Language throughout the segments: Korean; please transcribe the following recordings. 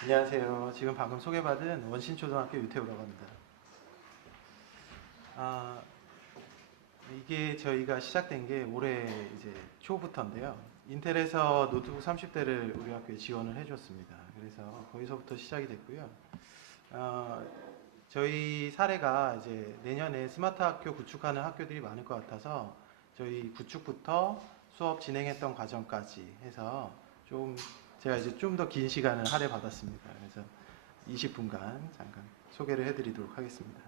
안녕하세요. 지금 방금 소개받은 원신초등학교 유태우라고 합니다. 아, 이게 저희가 시작된 게 올해 이제 초부터인데요. 인텔에서 노트북 30대를 우리 학교에 지원을 해줬습니다. 그래서 거기서부터 시작이 됐고요. 아, 저희 사례가 이제 내년에 스마트 학교 구축하는 학교들이 많을 것 같아서 저희 구축부터 수업 진행했던 과정까지 해서 좀 제가 이제 좀 더 긴 시간을 할애받았습니다. 그래서 20분간 잠깐 소개를 해드리도록 하겠습니다.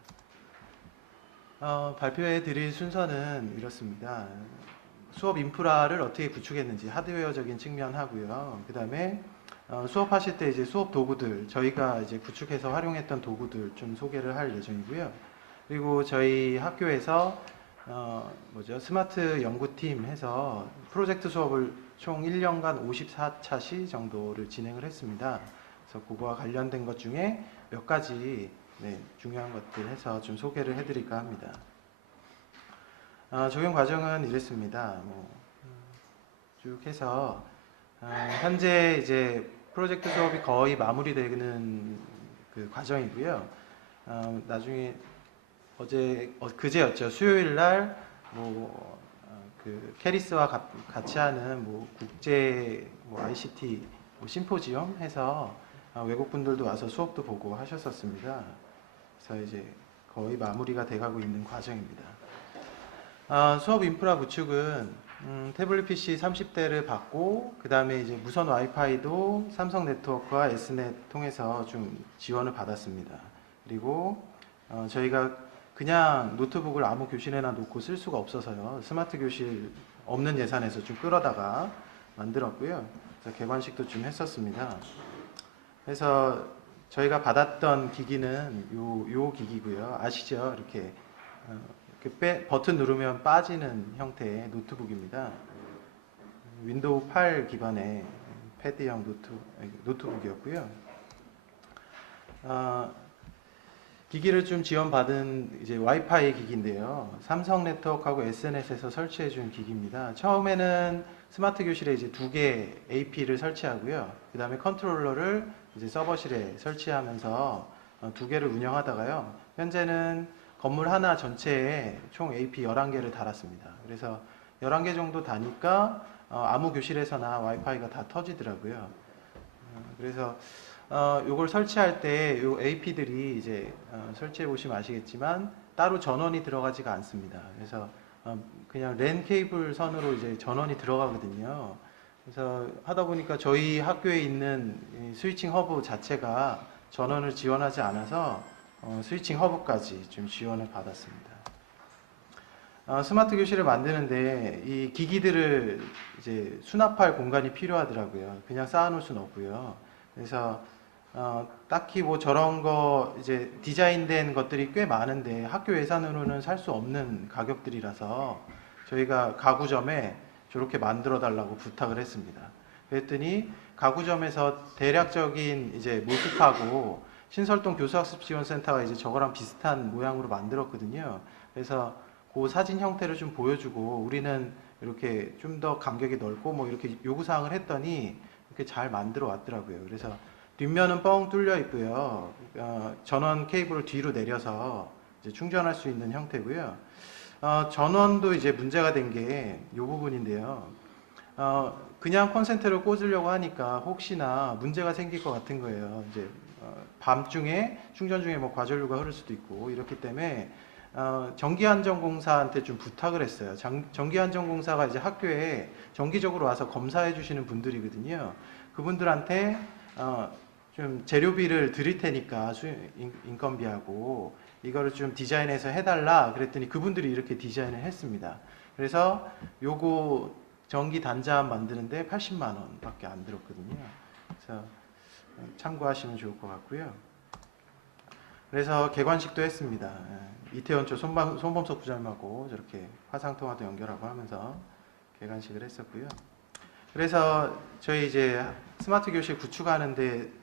발표해 드릴 순서는 이렇습니다. 수업 인프라를 어떻게 구축했는지 하드웨어적인 측면 하고요. 그 다음에 수업하실 때 이제 수업 도구들, 저희가 이제 구축해서 활용했던 도구들 좀 소개를 할 예정이고요. 그리고 저희 학교에서 스마트 연구팀 해서 프로젝트 수업을 총 1년간 54차시 정도를 진행을 했습니다. 그래서 그거와 관련된 것 중에 몇 가지 중요한 것들 해서 좀 소개를 해드릴까 합니다. 적용 과정은 이랬습니다. 쭉 해서 현재 이제 프로젝트 수업이 거의 마무리되는 그 과정이고요. 나중에 그제였죠. 수요일 날그 캐리스와 같이 하는 국제 ICT 심포지엄 해서 외국 분들도 와서 수업도 보고 하셨었습니다. 그래서 이제 거의 마무리가 돼가고 있는 과정입니다. 수업 인프라 구축은 태블릿 PC 30대를 받고 그 다음에 이제 무선 와이파이도 삼성 네트워크와 S넷 통해서 좀 지원을 받았습니다. 그리고 저희가 그냥 노트북을 아무 교실에나 놓고 쓸 수가 없어서요. 스마트 교실 없는 예산에서 좀 끌어다가 만들었고요. 그래서 개관식도 좀 했었습니다. 그래서 저희가 받았던 기기는 요 기기고요. 아시죠? 이렇게 버튼 누르면 빠지는 형태의 노트북입니다. 윈도우 8 기반의 패드형 노트북이었고요. 기기를 좀 지원받은 이제 와이파이 기기인데요. 삼성 네트워크하고 SNS에서 설치해준 기기입니다. 처음에는 스마트 교실에 이제 2개 AP를 설치하고요. 그 다음에 컨트롤러를 이제 서버실에 설치하면서 2개를 운영하다가요. 현재는 건물 하나 전체에 총 AP 11개를 달았습니다. 그래서 11개 정도 다니까 아무 교실에서나 와이파이가 다 터지더라고요. 그래서 요걸 설치할 때 요 AP들이 이제 설치해 보시면 아시겠지만 따로 전원이 들어가지가 않습니다. 그래서 그냥 랜 케이블 선으로 이제 전원이 들어가거든요. 그래서 하다 보니까 저희 학교에 있는 스위칭 허브 자체가 전원을 지원하지 않아서 스위칭 허브까지 좀 지원을 받았습니다. 스마트 교실을 만드는데 이 기기들을 이제 수납할 공간이 필요하더라고요. 그냥 쌓아놓을 수는 없고요. 그래서 딱히 저런 거 이제 디자인된 것들이 꽤 많은데 학교 예산으로는 살 수 없는 가격들이라서 저희가 가구점에 저렇게 만들어 달라고 부탁을 했습니다. 그랬더니 가구점에서 대략적인 이제 모습하고 신설동 교수학습지원센터가 이제 저거랑 비슷한 모양으로 만들었거든요. 그래서 그 사진 형태를 좀 보여주고 우리는 이렇게 좀 더 간격이 넓고 이렇게 요구사항을 했더니 이렇게 잘 만들어 왔더라고요. 그래서 뒷면은 뻥 뚫려 있고요. 전원 케이블을 뒤로 내려서 이제 충전할 수 있는 형태고요. 전원도 이제 문제가 된 게 이 부분인데요. 그냥 콘센트를 꽂으려고 하니까 혹시나 문제가 생길 것 같은 거예요. 이제 밤중에 충전 중에 과전류가 흐를 수도 있고 이렇기 때문에 전기안전공사한테 좀 부탁을 했어요. 전기안전공사가 이제 학교에 정기적으로 와서 검사해 주시는 분들이거든요. 그분들한테 좀 재료비를 드릴 테니까 인건비하고 이거를 좀 디자인해서 해달라 그랬더니 그분들이 이렇게 디자인을 했습니다. 그래서 요거 전기 단자함 만드는데 80만 원밖에 안 들었거든요. 그래서 참고하시면 좋을 것 같고요. 그래서 개관식도 했습니다. 이태원초 손범석 부장님하고 저렇게 화상통화도 연결하고 하면서 개관식을 했었고요. 그래서 저희 이제 스마트 교실 구축하는데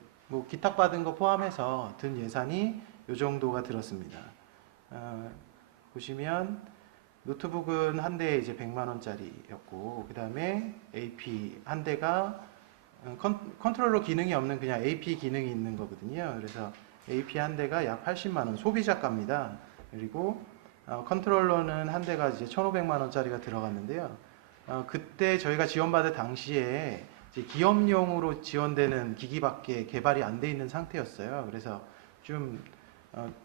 기탁받은 거 포함해서 든 예산이 이 정도가 들었습니다. 보시면 노트북은 한 대에 이제 100만 원짜리였고 그 다음에 AP 한 대가 컨트롤러 기능이 없는 그냥 AP 기능이 있는 거거든요. 그래서 AP 한 대가 약 80만 원, 소비자가입니다. 그리고 컨트롤러는 한 대가 이제 1,500만 원짜리가 들어갔는데요. 그때 저희가 지원받을 당시에 이제 기업용으로 지원되는 기기밖에 개발이 안 돼 있는 상태였어요. 그래서 좀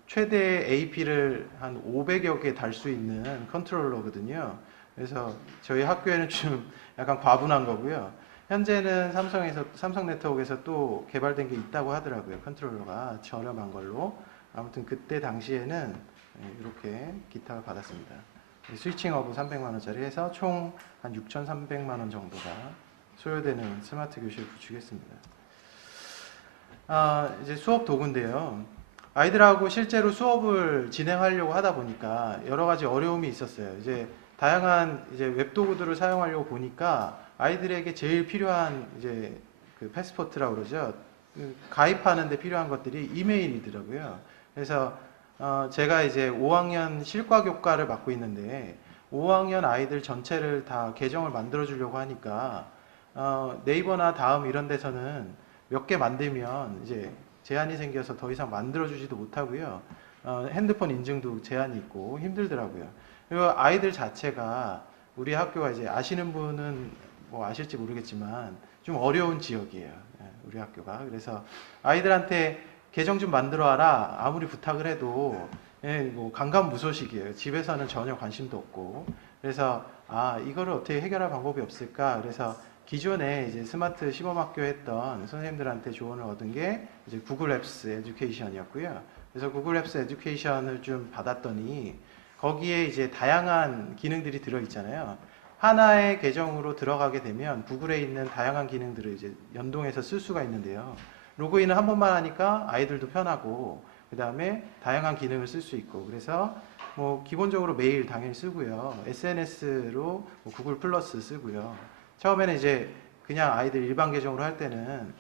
최대 AP를 한 500여 개 달 수 있는 컨트롤러거든요. 그래서 저희 학교에는 좀 약간 과분한 거고요. 현재는 삼성 네트워크에서 또 개발된 게 있다고 하더라고요. 컨트롤러가 저렴한 걸로. 아무튼 그때 당시에는 이렇게 기타를 받았습니다. 스위칭 허브 300만 원짜리 해서 총 한 6,300만 원 정도가 소요되는 스마트 교실을 구축했습니다. 이제 수업 도구인데요. 아이들하고 실제로 수업을 진행하려고 하다 보니까 여러 가지 어려움이 있었어요. 이제 다양한 이제 웹 도구들을 사용하려고 보니까 아이들에게 제일 필요한 이제 그 패스포트라고 그러죠. 가입하는 데 필요한 것들이 이메일이더라고요. 그래서 제가 이제 5학년 실과 교과를 맡고 있는데 5학년 아이들 전체를 다 계정을 만들어 주려고 하니까 네이버나 다음 이런 데서는 몇 개 만들면 이제 제한이 생겨서 더 이상 만들어 주지도 못하고요. 핸드폰 인증도 제한이 있고 힘들더라고요. 그리고 아이들 자체가 우리 학교가 이제 아시는 분은 뭐 아실지 모르겠지만 좀 어려운 지역이에요. 우리 학교가. 그래서 아이들한테 계정 좀 만들어 와라 아무리 부탁을 해도 뭐 강간무소식이에요. 집에서는 전혀 관심도 없고. 그래서 이거를 어떻게 해결할 방법이 없을까? 그래서 기존에 이제 스마트 시범학교 했던 선생님들한테 조언을 얻은 게 이제 구글 앱스 에듀케이션이었고요. 그래서 구글 앱스 에듀케이션을 좀 받았더니 거기에 이제 다양한 기능들이 들어 있잖아요. 하나의 계정으로 들어가게 되면 구글에 있는 다양한 기능들을 이제 연동해서 쓸 수가 있는데요. 로그인을 한 번만 하니까 아이들도 편하고 그 다음에 다양한 기능을 쓸 수 있고 그래서 뭐 기본적으로 메일 당연히 쓰고요. SNS로 뭐 구글 플러스 쓰고요. 처음에는 이제 그냥 아이들 일반 계정으로 할 때는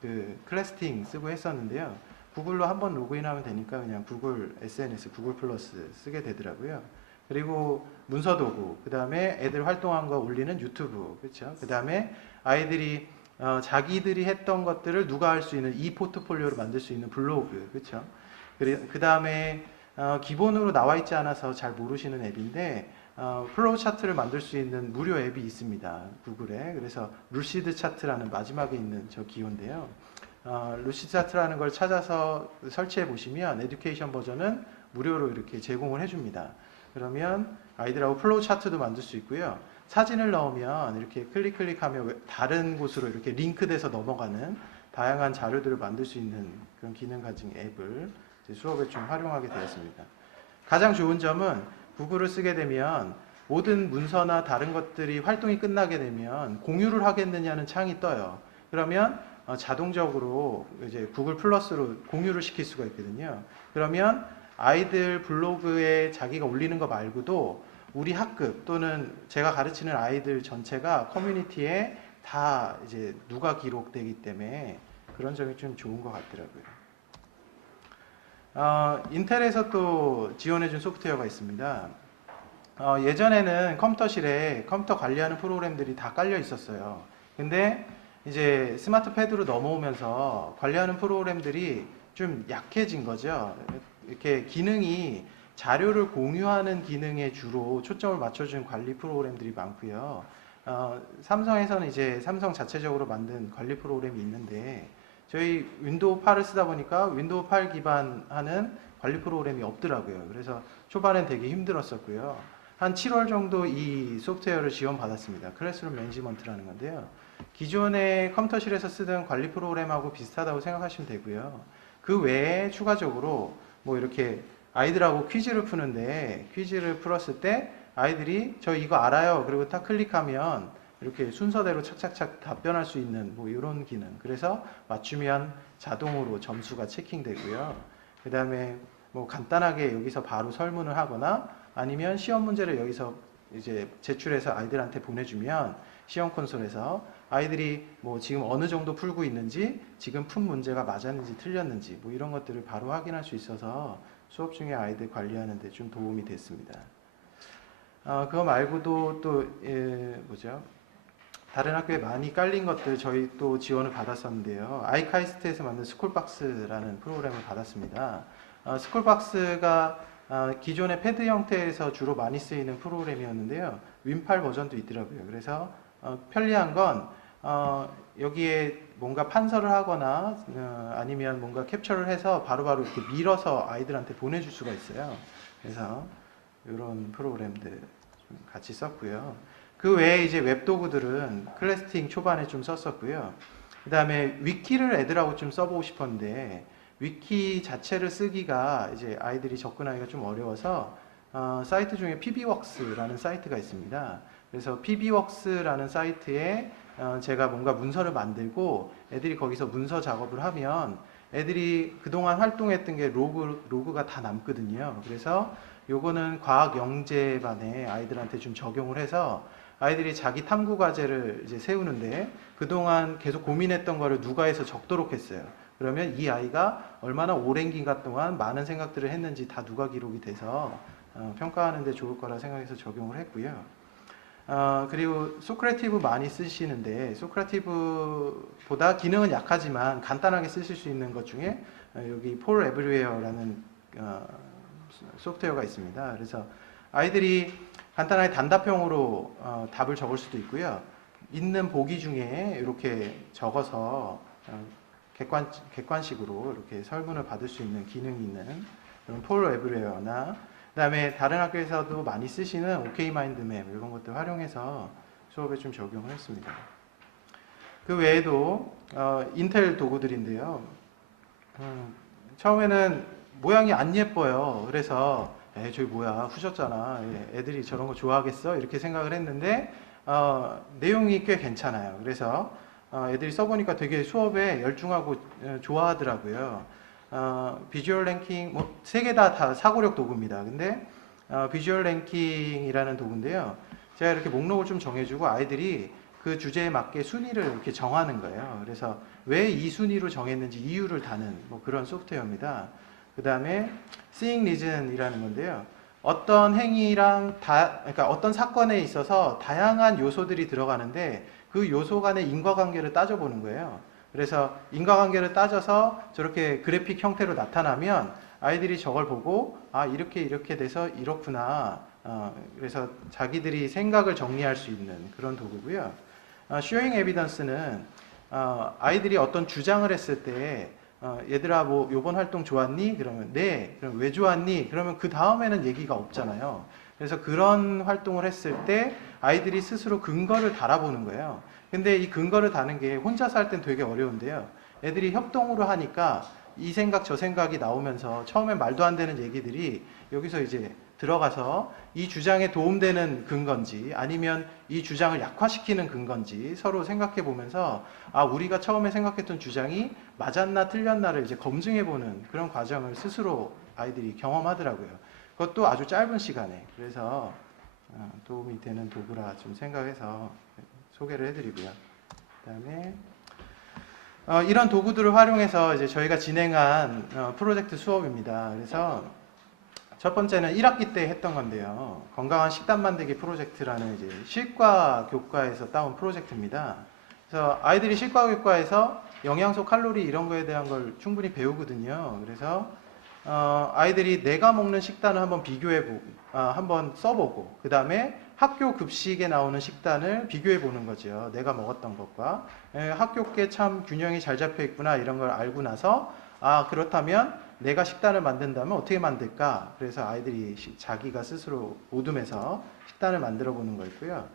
그 클래스팅 쓰고 했었는데요. 구글로 한번 로그인하면 되니까 그냥 구글 SNS, 구글 플러스 쓰게 되더라고요. 그리고 문서 도구, 그 다음에 애들 활동한 거 올리는 유튜브, 그렇죠? 그 다음에 아이들이 자기들이 했던 것들을 누가 할 수 있는 이 포트폴리오를 만들 수 있는 블로그, 그렇죠? 그 다음에 기본으로 나와 있지 않아서 잘 모르시는 앱인데 플로우 차트를 만들 수 있는 무료 앱이 있습니다. 구글에. 그래서 루시드 차트라는 마지막에 있는 저 기호인데요. 루시드 차트라는 걸 찾아서 설치해 보시면 에듀케이션 버전은 무료로 이렇게 제공을 해줍니다. 그러면 아이들하고 플로우 차트도 만들 수 있고요. 사진을 넣으면 이렇게 클릭하면 다른 곳으로 이렇게 링크돼서 넘어가는 다양한 자료들을 만들 수 있는 그런 기능 가진 앱을 수업에 좀 활용하게 되었습니다. 가장 좋은 점은 구글을 쓰게 되면 모든 문서나 다른 것들이 활동이 끝나게 되면 공유를 하겠느냐는 창이 떠요. 그러면 자동적으로 이제 구글 플러스로 공유를 시킬 수가 있거든요. 그러면 아이들 블로그에 자기가 올리는 거 말고도 우리 학급 또는 제가 가르치는 아이들 전체가 커뮤니티에 다 이제 누가 기록되기 때문에 그런 점이 좀 좋은 것 같더라고요. 인텔에서 또 지원해준 소프트웨어가 있습니다. 예전에는 컴퓨터실에 컴퓨터 관리하는 프로그램들이 다 깔려 있었어요. 근데 이제 스마트 패드로 넘어오면서 관리하는 프로그램들이 좀 약해진 거죠. 이렇게 기능이 자료를 공유하는 기능에 주로 초점을 맞춰준 관리 프로그램들이 많고요. 삼성에서는 이제 삼성 자체적으로 만든 관리 프로그램이 있는데 저희 윈도우 8을 쓰다 보니까 윈도우 8 기반하는 관리 프로그램이 없더라고요. 그래서 초반엔 되게 힘들었었고요. 한 7월 정도 이 소프트웨어를 지원받았습니다. 클래스룸 매니지먼트라는 건데요. 기존의 컴퓨터실에서 쓰던 관리 프로그램하고 비슷하다고 생각하시면 되고요. 그 외에 추가적으로 뭐 이렇게 아이들하고 퀴즈를 푸는데 퀴즈를 풀었을 때 아이들이 저 이거 알아요. 그리고 딱 클릭하면 이렇게 순서대로 착착착 답변할 수 있는 뭐 이런 기능. 그래서 맞추면 자동으로 점수가 체킹되고요. 그 다음에 뭐 간단하게 여기서 바로 설문을 하거나 아니면 시험 문제를 여기서 이제 제출해서 아이들한테 보내주면 시험 콘솔에서 아이들이 뭐 지금 어느 정도 풀고 있는지 지금 푼 문제가 맞았는지 틀렸는지 뭐 이런 것들을 바로 확인할 수 있어서 수업 중에 아이들 관리하는 데 좀 도움이 됐습니다. 그거 말고도 또 뭐죠? 다른 학교에 많이 깔린 것들 저희 또 지원을 받았었는데요. 아이카이스트에서 만든 스쿨박스라는 프로그램을 받았습니다. 스쿨박스가 기존의 패드 형태에서 주로 많이 쓰이는 프로그램이었는데요. 윈팔 버전도 있더라고요. 그래서 편리한 건 여기에 뭔가 판서를 하거나 아니면 뭔가 캡처를 해서 바로바로 이렇게 밀어서 아이들한테 보내줄 수가 있어요. 그래서 이런 프로그램들 좀 같이 썼고요. 그 외에 이제 웹 도구들은 클래스팅 초반에 좀 썼었고요. 그 다음에 위키를 애들하고 좀 써보고 싶었는데 위키 자체를 쓰기가 이제 아이들이 접근하기가 좀 어려워서 사이트 중에 PBworks라는 사이트가 있습니다. 그래서 PBworks라는 사이트에 제가 뭔가 문서를 만들고 애들이 거기서 문서 작업을 하면 애들이 그동안 활동했던 게 로그가 다 남거든요. 그래서 요거는 과학 영재반에 아이들한테 좀 적용을 해서 아이들이 자기 탐구 과제를 이제 세우는데 그동안 계속 고민했던 거를 누가해서 적도록 했어요. 그러면 이 아이가 얼마나 오랜 기간 동안 많은 생각들을 했는지 다 누가 기록이 돼서 평가하는 데 좋을 거라 생각해서 적용을 했고요. 그리고 소크라티브 많이 쓰시는데 소크라티브보다 기능은 약하지만 간단하게 쓰실 수 있는 것 중에 여기 폴 에브리웨어라는 소프트웨어가 있습니다. 그래서 아이들이 간단하게 단답형으로 답을 적을 수도 있고요. 있는 보기 중에 이렇게 적어서 객관식으로 이렇게 설문을 받을 수 있는 기능이 있는 그런 폴 에브리웨어나 그다음에 다른 학교에서도 많이 쓰시는 OK마인드맵 이런 것들 활용해서 수업에 좀 적용을 했습니다. 그 외에도 인텔 도구들인데요. 처음에는 모양이 안 예뻐요. 그래서 저기 뭐야 후졌잖아. 애들이 저런 거 좋아하겠어? 이렇게 생각을 했는데 내용이 꽤 괜찮아요. 그래서 애들이 써보니까 되게 수업에 열중하고 좋아하더라고요. 비주얼 랭킹 세 개 다 사고력 도구입니다. 근데 비주얼 랭킹이라는 도구인데요. 제가 이렇게 목록을 좀 정해주고 아이들이 그 주제에 맞게 순위를 이렇게 정하는 거예요. 그래서 왜 이 순위로 정했는지 이유를 다는 그런 소프트웨어입니다. 그 다음에 Seeing Reason이라는 건데요. 어떤 행위랑 그러니까 어떤 사건에 있어서 다양한 요소들이 들어가는데 그 요소 간의 인과관계를 따져보는 거예요. 그래서 인과관계를 따져서 저렇게 그래픽 형태로 나타나면 아이들이 저걸 보고 이렇게 돼서 이렇구나. 그래서 자기들이 생각을 정리할 수 있는 그런 도구고요. Showing Evidence는 아이들이 어떤 주장을 했을 때 얘들아 요번 활동 좋았니? 그러면 네. 그럼 왜 좋았니? 그러면 그 다음에는 얘기가 없잖아요. 그래서 그런 활동을 했을 때 아이들이 스스로 근거를 달아보는 거예요. 근데 이 근거를 다는 게 혼자서 할 땐 되게 어려운데요. 애들이 협동으로 하니까 이 생각 저 생각이 나오면서 처음엔 말도 안 되는 얘기들이 여기서 이제 들어가서 이 주장에 도움되는 근거인지 아니면 이 주장을 약화시키는 근거인지 서로 생각해 보면서 우리가 처음에 생각했던 주장이 맞았나 틀렸나를 이제 검증해 보는 그런 과정을 스스로 아이들이 경험하더라고요. 그것도 아주 짧은 시간에. 그래서 도움이 되는 도구라 좀 생각해서 소개를 해드리고요. 그다음에 이런 도구들을 활용해서 이제 저희가 진행한 프로젝트 수업입니다. 그래서 첫 번째는 1학기 때 했던 건데요. 건강한 식단 만들기 프로젝트라는 이제 실과 교과에서 따온 프로젝트입니다. 그래서 아이들이 실과 교과에서 영양소, 칼로리 이런 거에 대한 걸 충분히 배우거든요. 그래서 아이들이 내가 먹는 식단을 한번 한번 써보고 그 다음에 학교 급식에 나오는 식단을 비교해 보는 거죠. 내가 먹었던 것과 학교께 참 균형이 잘 잡혀 있구나 이런 걸 알고 나서 그렇다면 내가 식단을 만든다면 어떻게 만들까? 그래서 아이들이 자기가 스스로 오둠에서 식단을 만들어 보는 거였고요.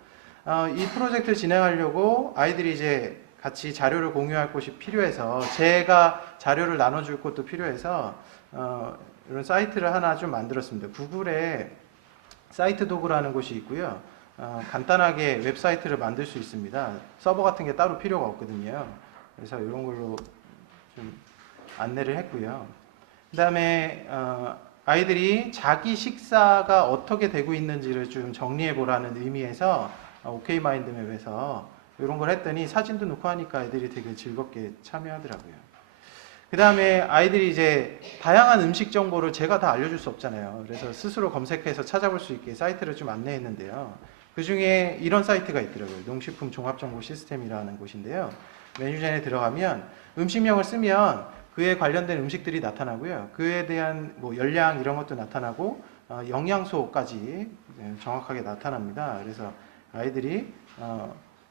이 프로젝트를 진행하려고 아이들이 이제 같이 자료를 공유할 곳이 필요해서 제가 자료를 나눠줄 곳도 필요해서 이런 사이트를 하나 좀 만들었습니다. 구글에 사이트 도구라는 곳이 있고요. 간단하게 웹사이트를 만들 수 있습니다. 서버 같은 게 따로 필요가 없거든요. 그래서 이런 걸로 좀 안내를 했고요. 그 다음에 아이들이 자기 식사가 어떻게 되고 있는지를 좀 정리해 보라는 의미에서 OK마인드맵에서 이런 걸 했더니 사진도 넣고 하니까 아이들이 되게 즐겁게 참여하더라고요. 그 다음에 아이들이 이제 다양한 음식 정보를 제가 다 알려줄 수 없잖아요. 그래서 스스로 검색해서 찾아볼 수 있게 사이트를 좀 안내했는데요. 그 중에 이런 사이트가 있더라고요. 농식품 종합정보 시스템이라는 곳인데요. 메뉴전에 들어가면 음식명을 쓰면 그에 관련된 음식들이 나타나고요. 그에 대한 뭐 열량 이런 것도 나타나고 영양소까지 정확하게 나타납니다. 그래서 아이들이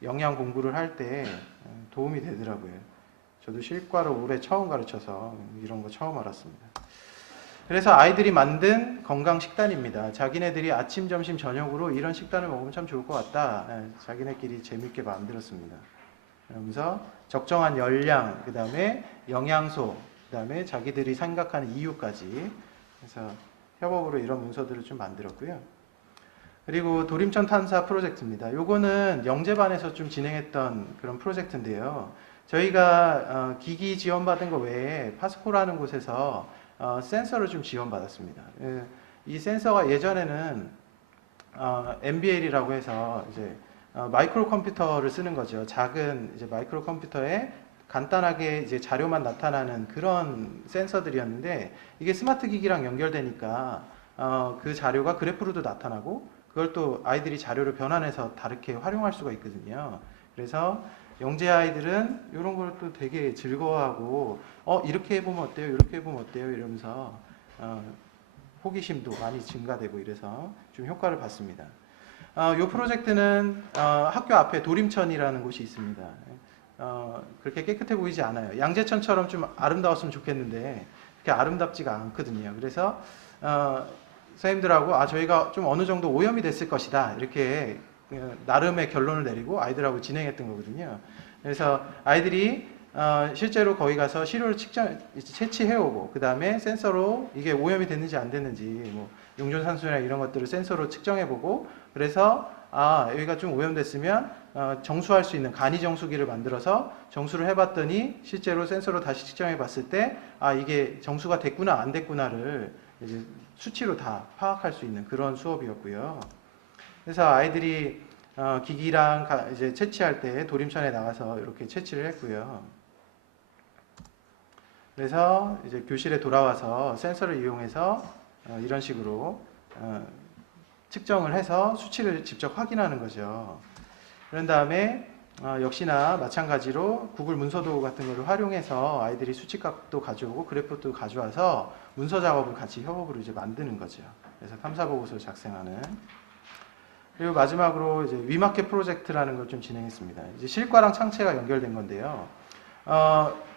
영양 공부를 할 때 도움이 되더라고요. 저도 실과를 올해 처음 가르쳐서 이런 거 처음 알았습니다. 그래서 아이들이 만든 건강 식단입니다. 자기네들이 아침, 점심, 저녁으로 이런 식단을 먹으면 참 좋을 것 같다. 자기네끼리 재밌게 만들었습니다. 그러면서 적정한 열량, 그 다음에 영양소, 그 다음에 자기들이 생각하는 이유까지 그래서 협업으로 이런 문서들을 좀 만들었고요. 그리고 도림천 탐사 프로젝트입니다. 요거는 영재반에서 좀 진행했던 그런 프로젝트인데요. 저희가 기기 지원받은 거 외에 파스코라는 곳에서 센서를 좀 지원받았습니다. 이 센서가 예전에는 MBL이라고 해서 이제 마이크로 컴퓨터를 쓰는 거죠. 작은 이제 마이크로 컴퓨터에 간단하게 이제 자료만 나타나는 그런 센서들이었는데 이게 스마트 기기랑 연결되니까 그 자료가 그래프로도 나타나고 그걸 또 아이들이 자료를 변환해서 다르게 활용할 수가 있거든요. 그래서 영재 아이들은 이런 걸 또 되게 즐거워하고 이렇게 해보면 어때요? 이렇게 해보면 어때요? 이러면서 호기심도 많이 증가되고 이래서 좀 효과를 봤습니다. 이 프로젝트는 학교 앞에 도림천이라는 곳이 있습니다. 그렇게 깨끗해 보이지 않아요. 양재천처럼 좀 아름다웠으면 좋겠는데 그렇게 아름답지가 않거든요. 그래서 선생님들하고 저희가 좀 어느 정도 오염이 됐을 것이다 이렇게 나름의 결론을 내리고 아이들하고 진행했던 거거든요. 그래서 아이들이 실제로 거기 가서 시료를 채취해오고 그 다음에 센서로 이게 오염이 됐는지 안 됐는지 뭐 용존산소나 이런 것들을 센서로 측정해보고 그래서 여기가 좀 오염됐으면 정수할 수 있는 간이 정수기를 만들어서 정수를 해봤더니 실제로 센서로 다시 측정해봤을 때 이게 정수가 됐구나 안 됐구나를 이제 수치로 다 파악할 수 있는 그런 수업이었고요. 그래서 아이들이 기기랑 이제 채취할 때 도림천에 나가서 이렇게 채취를 했고요. 그래서 이제 교실에 돌아와서 센서를 이용해서 이런 식으로 측정을 해서 수치를 직접 확인하는 거죠. 그런 다음에 역시나 마찬가지로 구글 문서도 같은 거를 활용해서 아이들이 수치값도 가져오고 그래프도 가져와서 문서 작업을 같이 협업으로 이제 만드는 거죠. 그래서 탐사 보고서를 작성하는. 그리고 마지막으로 이제 위마켓 프로젝트라는 걸 좀 진행했습니다. 이제 실과랑 창체가 연결된 건데요.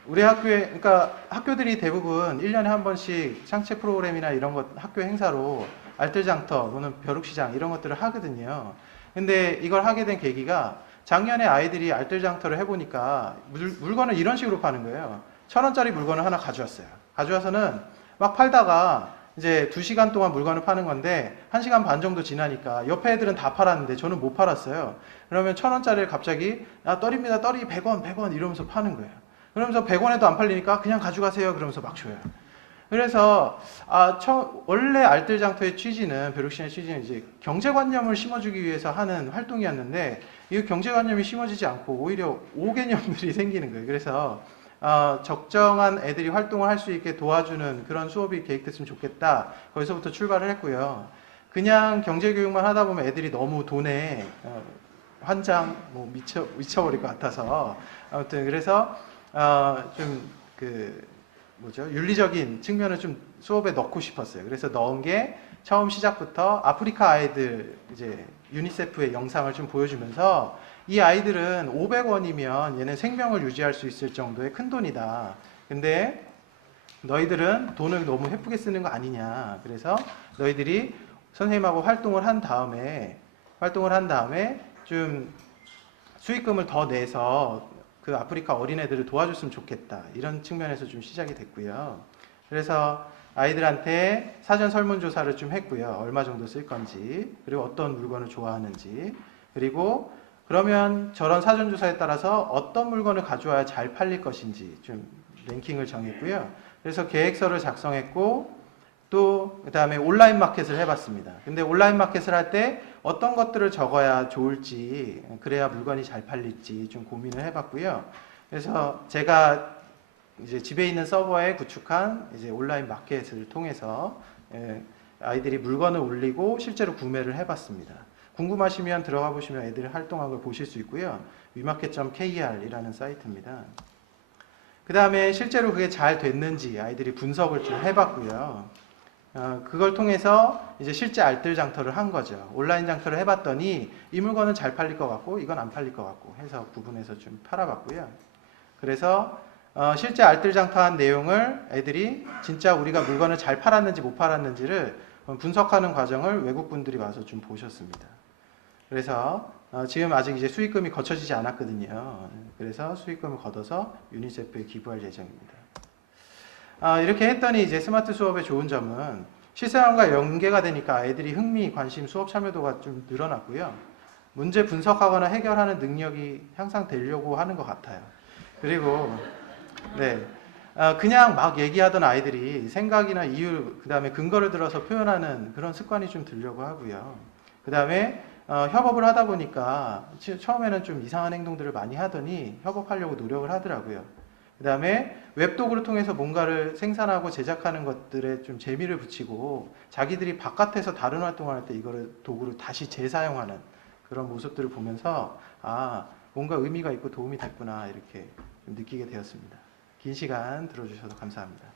우리 학교에, 그러니까 학교들이 대부분 1년에 한 번씩 창체 프로그램이나 이런 것 학교 행사로 알뜰장터 또는 벼룩시장 이런 것들을 하거든요. 근데 이걸 하게 된 계기가 작년에 아이들이 알뜰장터를 해보니까 물건을 이런 식으로 파는 거예요. 1,000원짜리 물건을 하나 가져왔어요. 가져와서는 막 팔다가 이제 2시간 동안 물건을 파는 건데 1시간 반 정도 지나니까 옆에 애들은 다 팔았는데 저는 못 팔았어요. 그러면 1,000원짜리를 갑자기 떨입니다. 떨이 100원, 100원 이러면서 파는 거예요. 그러면서 100원에도 안 팔리니까 그냥 가져가세요. 그러면서 막 줘요. 그래서 원래 알뜰장터의 취지는 벼룩시장의 취지는 이제 경제관념을 심어주기 위해서 하는 활동이었는데 이 경제관념이 심어지지 않고 오히려 오개념들이 생기는 거예요. 그래서 적정한 애들이 활동을 할 수 있게 도와주는 그런 수업이 계획됐으면 좋겠다. 거기서부터 출발을 했고요. 그냥 경제교육만 하다 보면 애들이 너무 돈에 환장 미쳐버릴 것 같아서 아무튼 그래서 좀 윤리적인 측면을 좀 수업에 넣고 싶었어요. 그래서 넣은 게 처음 시작부터 아프리카 아이들 이제 유니세프의 영상을 좀 보여주면서 이 아이들은 500원이면 얘네 생명을 유지할 수 있을 정도의 큰 돈이다. 근데 너희들은 돈을 너무 헤프게 쓰는 거 아니냐. 그래서 너희들이 선생님하고 활동을 한 다음에 좀 수익금을 더 내서 그 아프리카 어린애들을 도와줬으면 좋겠다. 이런 측면에서 좀 시작이 됐고요. 그래서 아이들한테 사전 설문조사를 좀 했고요. 얼마 정도 쓸 건지, 그리고 어떤 물건을 좋아하는지, 그리고 그러면 저런 사전조사에 따라서 어떤 물건을 가져와야 잘 팔릴 것인지 좀 랭킹을 정했고요. 그래서 계획서를 작성했고, 또 그 다음에 온라인 마켓을 해봤습니다. 근데 온라인 마켓을 할 때 어떤 것들을 적어야 좋을지, 그래야 물건이 잘 팔릴지 좀 고민을 해봤고요. 그래서 제가 이제 집에 있는 서버에 구축한 이제 온라인 마켓을 통해서 아이들이 물건을 올리고 실제로 구매를 해봤습니다. 궁금하시면 들어가 보시면 애들이 활동한 걸 보실 수 있고요. 위마켓.kr이라는 사이트입니다. 그 다음에 실제로 그게 잘 됐는지 아이들이 분석을 좀 해봤고요. 그걸 통해서 이제 실제 알뜰 장터를 한 거죠. 온라인 장터를 해봤더니 이 물건은 잘 팔릴 것 같고 이건 안 팔릴 것 같고 해서 구분해서 좀 팔아봤고요. 그래서 실제 알뜰 장터 한 내용을 애들이 진짜 우리가 물건을 잘 팔았는지 못 팔았는지를 분석하는 과정을 외국분들이 와서 좀 보셨습니다. 그래서 지금 아직 이제 수익금이 거쳐지지 않았거든요. 그래서 수익금을 걷어서 유니세프에 기부할 예정입니다. 이렇게 했더니 이제 스마트 수업의 좋은 점은 실생활과 연계가 되니까 아이들이 흥미, 관심, 수업 참여도가 좀 늘어났고요. 문제 분석하거나 해결하는 능력이 향상되려고 하는 것 같아요. 그리고 네, 그냥 막 얘기하던 아이들이 생각이나 이유, 그 다음에 근거를 들어서 표현하는 그런 습관이 좀 들려고 하고요. 그 다음에 협업을 하다 보니까 처음에는 좀 이상한 행동들을 많이 하더니 협업하려고 노력을 하더라고요. 그 다음에 웹도구를 통해서 뭔가를 생산하고 제작하는 것들에 좀 재미를 붙이고 자기들이 바깥에서 다른 활동을 할 때 이거를 도구를 다시 재사용하는 그런 모습들을 보면서 뭔가 의미가 있고 도움이 됐구나 이렇게 좀 느끼게 되었습니다. 긴 시간 들어주셔서 감사합니다.